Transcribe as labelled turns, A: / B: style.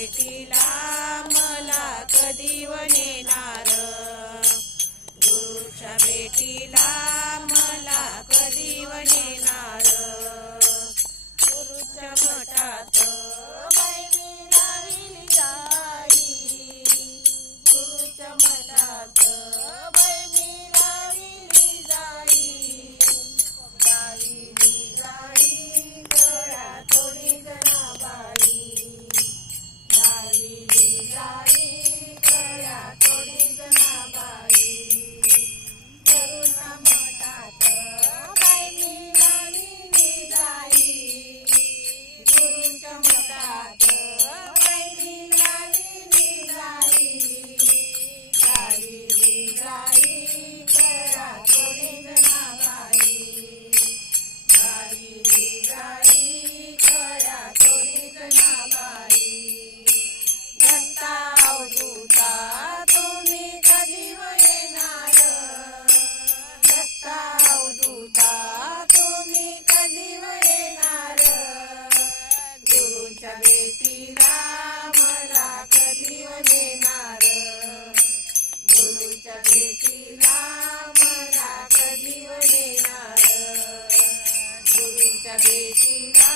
A: भेटीला मला कधी वनेणार गुरुच्या भेटीला भेटीला मला कधी नेणार. गुरुच्या भेटीला मला कधी नेणार. गुरुच्या भेटीला